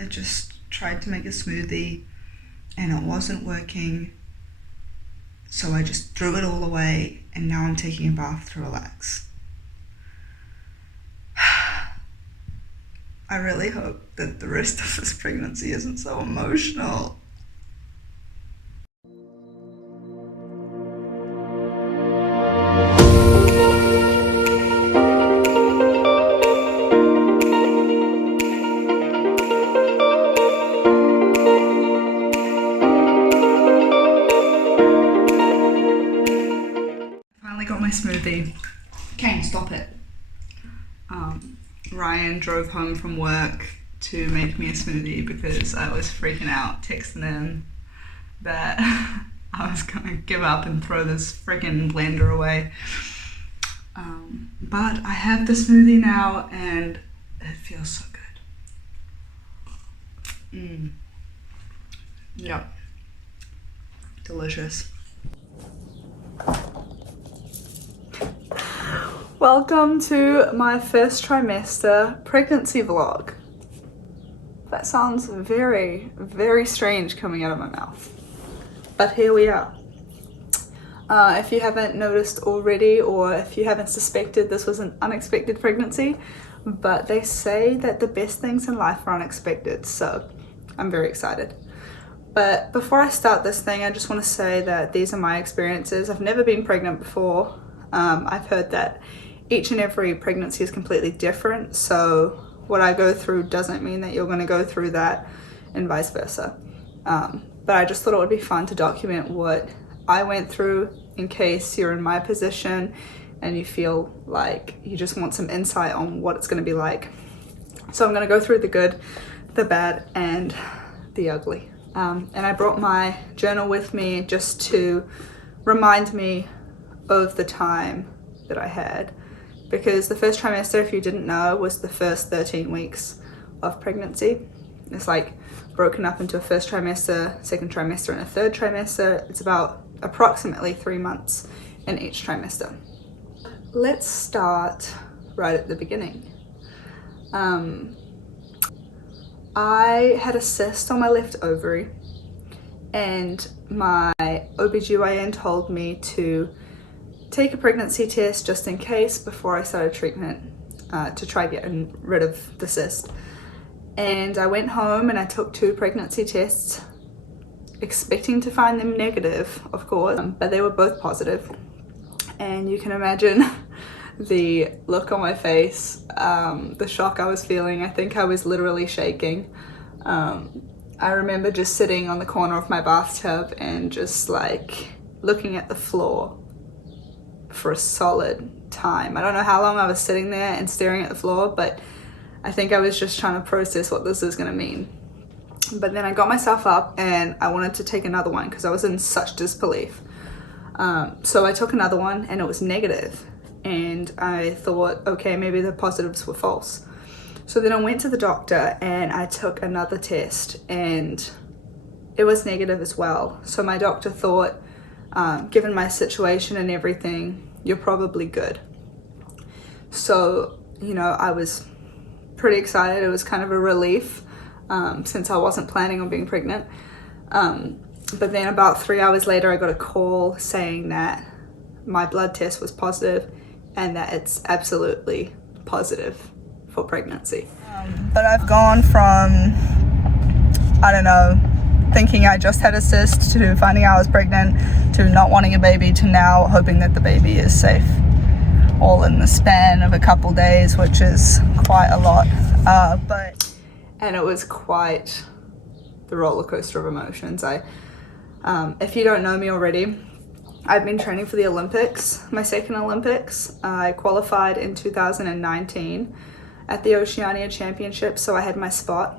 I just tried to make a smoothie and it wasn't working, so I just threw it all away and now I'm taking a bath to relax. I really hope that the rest of this pregnancy isn't so emotional. Finally got my smoothie. Kane, stop it. Ryan drove home from work to make me a smoothie because I was freaking out, texting him that I was gonna give up and throw this freaking blender away. But I have the smoothie now and it feels so good. Yep. Delicious. Welcome to my first trimester pregnancy vlog. That sounds very, very strange coming out of my mouth. But here we are. If you haven't noticed already, or if you haven't suspected, this was an unexpected pregnancy, but they say that the best things in life are unexpected, so I'm very excited. But before I start this thing, I just want to say that these are my experiences. I've never been pregnant before. I've heard that each and every pregnancy is completely different, so what I go through doesn't mean that you're going to go through that, and vice versa. But I just thought it would be fun to document what I went through in case you're in my position and you feel like you just want some insight on what it's going to be like. So I'm going to go through the good, the bad, and the ugly. And I brought my journal with me just to remind me of the time that I had, because the first trimester, if you didn't know, was the first 13 weeks of pregnancy. It's like broken up into a first trimester, second trimester, and a third trimester. It's about approximately 3 months in each trimester. Let's start right at the beginning. I had a cyst on my left ovary, and my OBGYN told me to take a pregnancy test just in case before I started treatment to try getting rid of the cyst. And I went home and I took 2 pregnancy tests, expecting to find them negative, of course, but they were both positive. And you can imagine the look on my face, the shock I was feeling. I think I was literally shaking. I remember just sitting on the corner of my bathtub and just like looking at the floor for a solid time. I don't know how long I was sitting there and staring at the floor, but I think I was just trying to process what this is going to mean. But then I got myself up and I wanted to take another one because I was in such disbelief. So I took another one and it was negative, and I thought, okay, maybe the positives were false. So then I went to the doctor and I took another test and it was negative as well. So my doctor thought, given my situation and everything, you're probably good. So, you know, I was pretty excited. It was kind of a relief since I wasn't planning on being pregnant. But then about 3 hours later, I got a call saying that my blood test was positive and that it's absolutely positive for pregnancy. But I've gone from, I don't know, thinking I just had a cyst to finding out I was pregnant to not wanting a baby to now hoping that the baby is safe, all in the span of a couple days, which is quite a lot. And it was quite the roller coaster of emotions. If you don't know me already, I've been training for the Olympics, my second Olympics. I qualified in 2019 at the Oceania Championship, so I had my spot.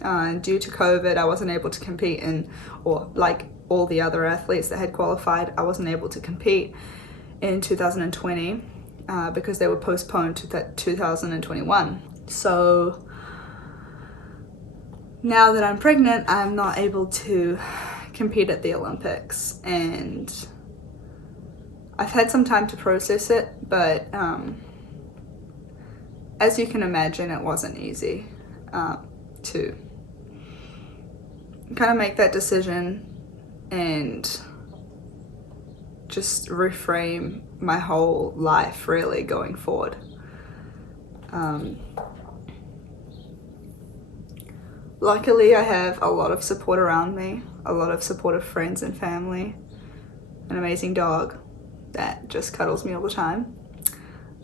And due to COVID, I wasn't able to compete or like all the other athletes that had qualified, I wasn't able to compete in 2020 because they were postponed to 2021. So now that I'm pregnant, I'm not able to compete at the Olympics, and I've had some time to process it, but as you can imagine, it wasn't easy to kind of make that decision and just reframe my whole life really going forward. Luckily, I have a lot of support around me, a lot of supportive friends and family, an amazing dog that just cuddles me all the time,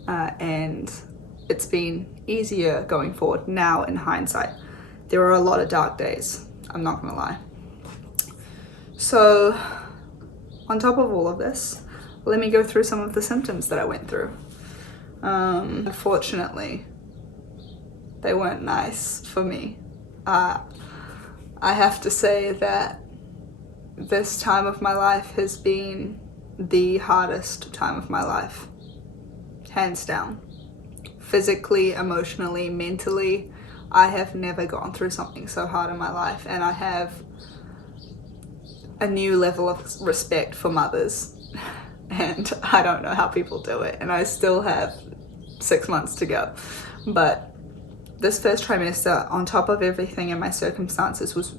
and it's been easier going forward now in hindsight. There were a lot of dark days, I'm not gonna lie. So on top of all of this, let me go through some of the symptoms that I went through. Unfortunately, they weren't nice for me. I have to say that this time of my life has been the hardest time of my life, hands down. Physically, emotionally, mentally, I have never gone through something so hard in my life, and I have a new level of respect for mothers, and I don't know how people do it, and I still have 6 months to go. But this first trimester, on top of everything in my circumstances, was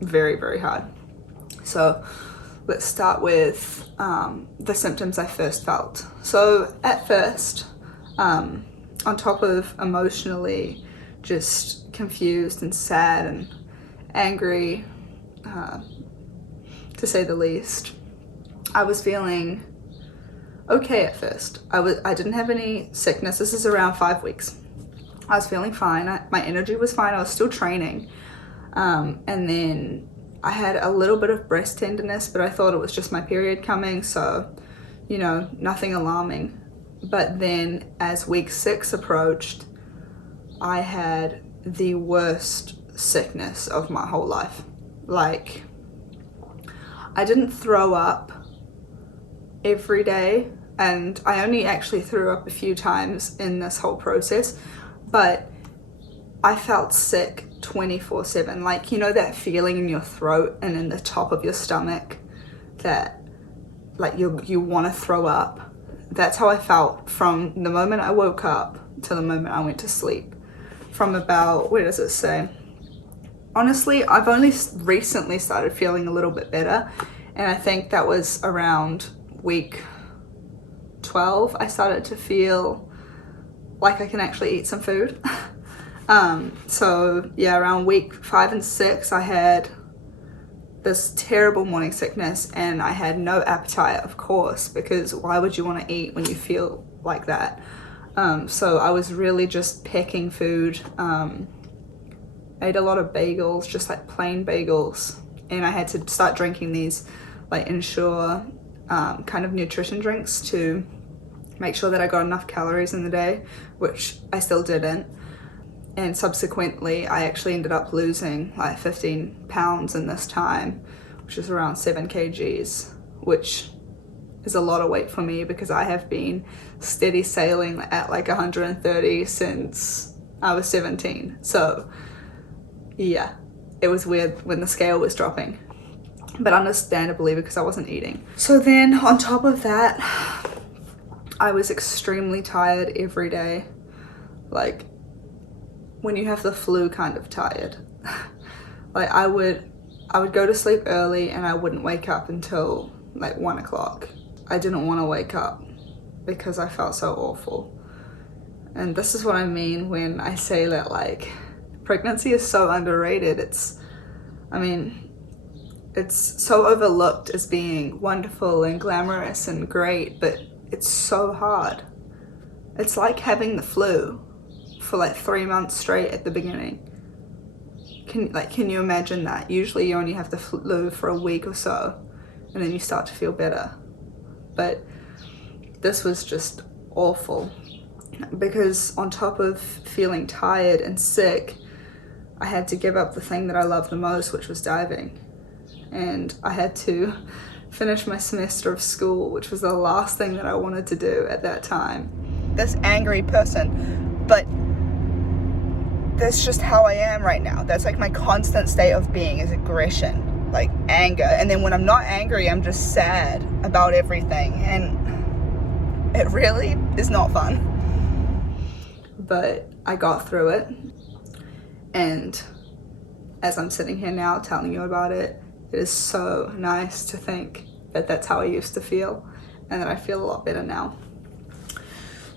very, very hard. So let's start with the symptoms I first felt. So at first, on top of emotionally just confused and sad and angry, to say the least, I was feeling okay at first. I didn't have any sickness. This is around 5 weeks. I was feeling fine. My energy was fine. I was still training. And then I had a little bit of breast tenderness, but I thought it was just my period coming, so, you know, nothing alarming. But then as week 6 approached, I had the worst sickness of my whole life. Like, I didn't throw up every day, and I only actually threw up a few times in this whole process, but I felt sick 24/7. Like, you know that feeling in your throat and in the top of your stomach that like you want to throw up? That's how I felt from the moment I woke up to the moment I went to sleep. From about, where does it say? Honestly, I've only recently started feeling a little bit better, and I think that was around week 12 I started to feel like I can actually eat some food. So yeah, around week 5 and 6 I had this terrible morning sickness, and I had no appetite, of course, because why would you want to eat when you feel like that? So I was really just pecking food. I ate a lot of bagels, just like plain bagels, and I had to start drinking these like Ensure kind of nutrition drinks to make sure that I got enough calories in the day, which I still didn't. And subsequently, I actually ended up losing like 15 pounds in this time, which is around 7 kgs, which is a lot of weight for me because I have been steady sailing at like 130 since I was 17. So yeah, it was weird when the scale was dropping, but understandably because I wasn't eating. So then on top of that, I was extremely tired every day. Like, when you have the flu kind of tired. Like, I would go to sleep early and I wouldn't wake up until like 1 o'clock. I didn't want to wake up because I felt so awful. And this is what I mean when I say that, like, pregnancy is so underrated. It's so overlooked as being wonderful and glamorous and great, but it's so hard. It's like having the flu for like 3 months straight at the beginning. Can you imagine that? Usually you only have the flu for a week or so, and then you start to feel better. But this was just awful, because on top of feeling tired and sick, I had to give up the thing that I love the most, which was diving. And I had to finish my semester of school, which was the last thing that I wanted to do at that time. This angry person, but that's just how I am right now. That's like my constant state of being, is aggression, like anger. And then when I'm not angry, I'm just sad about everything, and it really is not fun. But I got through it, and as I'm sitting here now telling you about it, it is so nice to think that that's how I used to feel and that I feel a lot better now.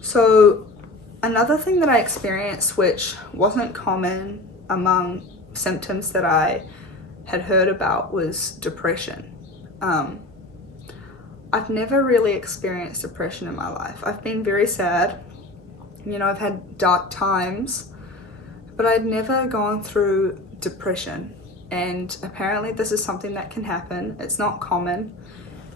So another thing that I experienced, which wasn't common among symptoms that I had heard about, was depression. I've never really experienced depression in my life. I've been very sad, you know, I've had dark times, but I'd never gone through depression. And apparently this is something that can happen. It's not common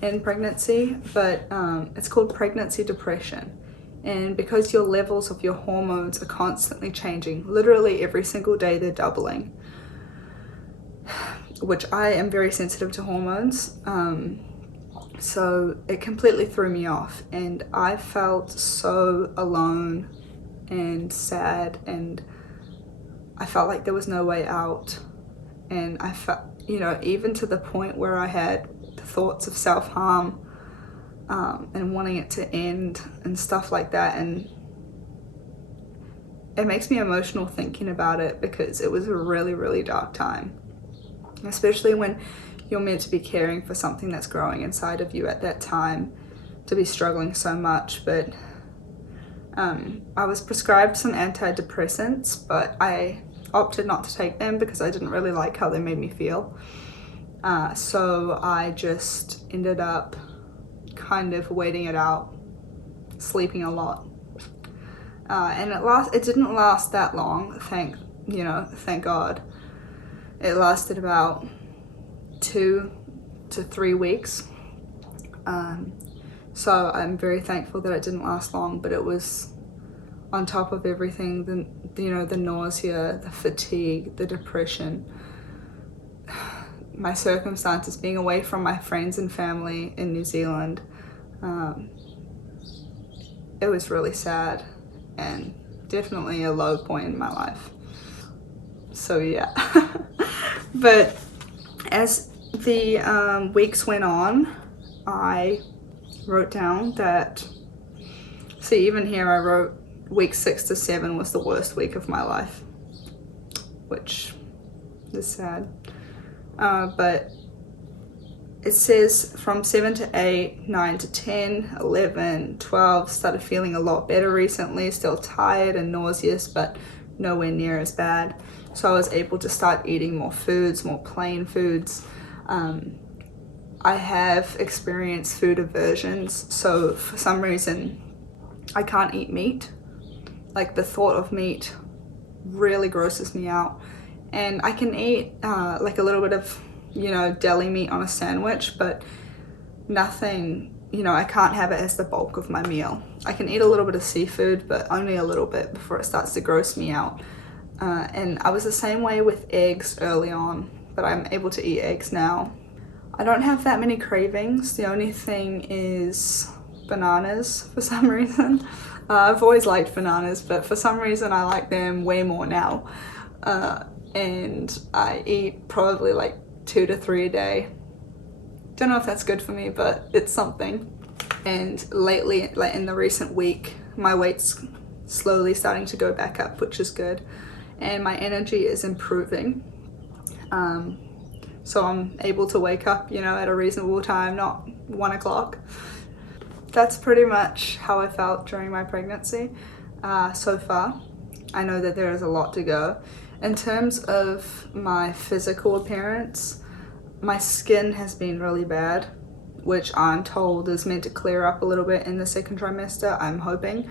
in pregnancy, but it's called pregnancy depression. And because your levels of your hormones are constantly changing, literally every single day they're doubling, which I am very sensitive to hormones. So it completely threw me off, and I felt so alone and sad, and I felt like there was no way out. And I felt, you know, even to the point where I had the thoughts of self-harm and wanting it to end and stuff like that. And it makes me emotional thinking about it, because it was a really, really dark time, especially when you're meant to be caring for something that's growing inside of you at that time, to be struggling so much. But I was prescribed some antidepressants, but I opted not to take them because I didn't really like how they made me feel. So I just ended up kind of waiting it out, sleeping a lot. And it didn't last that long, thank God. It lasted about 2 to 3 weeks. So I'm very thankful that it didn't last long, but it was on top of everything, the nausea, the fatigue, the depression, my circumstances, being away from my friends and family in New Zealand. It was really sad and definitely a low point in my life. So yeah. But as the weeks went on, I wrote down that, see, even here I wrote week 6 to 7 was the worst week of my life, which is sad. But it says from 7 to 8, 9 to 10, 11, 12, started feeling a lot better recently, still tired and nauseous, but nowhere near as bad. So I was able to start eating more foods, more plain foods. I have experienced food aversions, so for some reason I can't eat meat. Like, the thought of meat really grosses me out. And I can eat like a little bit of, deli meat on a sandwich, but nothing, I can't have it as the bulk of my meal. I can eat a little bit of seafood, but only a little bit before it starts to gross me out. And I was the same way with eggs early on, but I'm able to eat eggs now. I don't have that many cravings. The only thing is bananas for some reason. I've always liked bananas, but for some reason I like them way more now. And I eat probably like 2 to 3 a day. Don't know if that's good for me, but it's something. And lately, like in the recent week, my weight's slowly starting to go back up, which is good. And my energy is improving. So I'm able to wake up, at a reasonable time, not 1 o'clock. That's pretty much how I felt during my pregnancy so far. I know that there is a lot to go. In terms of my physical appearance, my skin has been really bad, which I'm told is meant to clear up a little bit in the 2nd trimester, I'm hoping,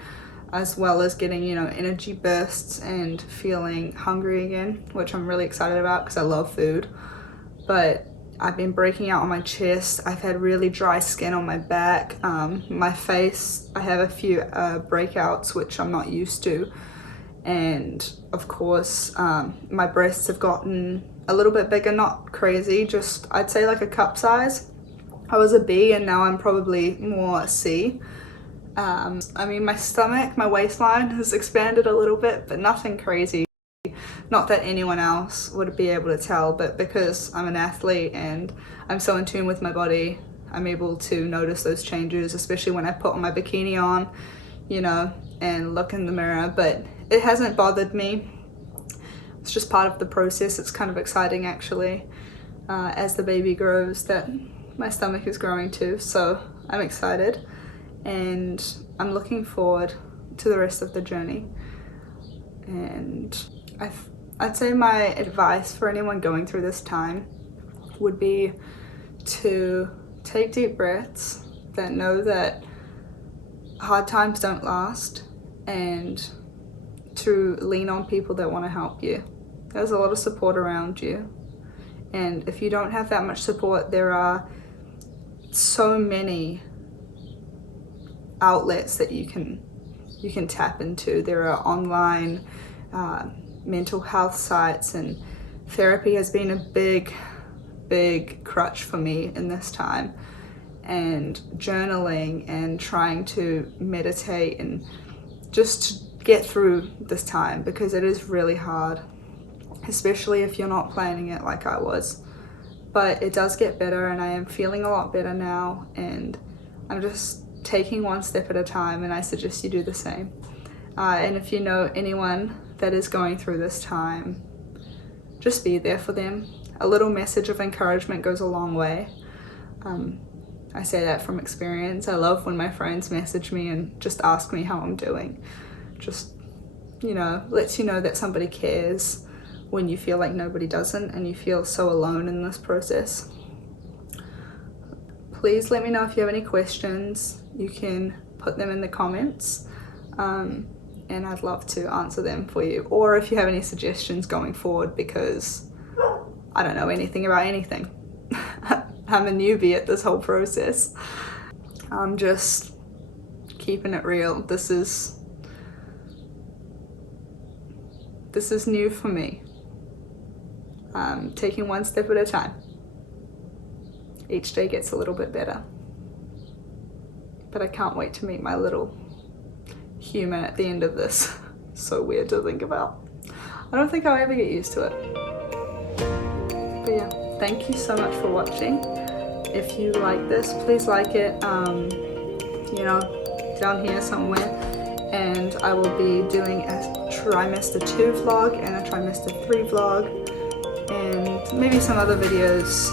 as well as getting, energy bursts and feeling hungry again, which I'm really excited about because I love food. But I've been breaking out on my chest. I've had really dry skin on my back. My face, I have a few breakouts, which I'm not used to. And of course, my breasts have gotten a little bit bigger, not crazy, just I'd say like a cup size. I was a B and now I'm probably more a C. I mean, my stomach, my waistline has expanded a little bit, but nothing crazy. Not that anyone else would be able to tell, but because I'm an athlete and I'm so in tune with my body, I'm able to notice those changes, especially when I put on my bikini on, and look in the mirror. But it hasn't bothered me. it's just part of the process. It's kind of exciting actually, as the baby grows, that my stomach is growing too. So I'm excited and I'm looking forward to the rest of the journey. And I'd say my advice for anyone going through this time would be to take deep breaths, that know that hard times don't last, and to lean on people that want to help you. There's a lot of support around you, and if you don't have that much support, there are so many outlets that you can tap into. There are online mental health sites, and therapy has been a big crutch for me in this time, and journaling and trying to meditate and just to get through this time, because it is really hard, especially if you're not planning it like I was. But it does get better, and I am feeling a lot better now, and I'm just taking one step at a time, and I suggest you do the same. And if you know anyone that is going through this time, just be there for them. A little message of encouragement goes a long way. I say that from experience. I love when my friends message me and just ask me how I'm doing. Just, lets you know that somebody cares when you feel like nobody doesn't, and you feel so alone in this process. Please let me know if you have any questions. You can put them in the comments, and I'd love to answer them for you. Or if you have any suggestions going forward, because I don't know anything about anything. I'm a newbie at this whole process. I'm just keeping it real. This is new for me. Taking one step at a time. Each day gets a little bit better. But I can't wait to meet my little human at the end of this. So weird to think about. I don't think I'll ever get used to it. But yeah, thank you so much for watching. If you like this, please like it, down here somewhere. And I will be doing a trimester 2 vlog and a trimester 3 vlog, and maybe some other videos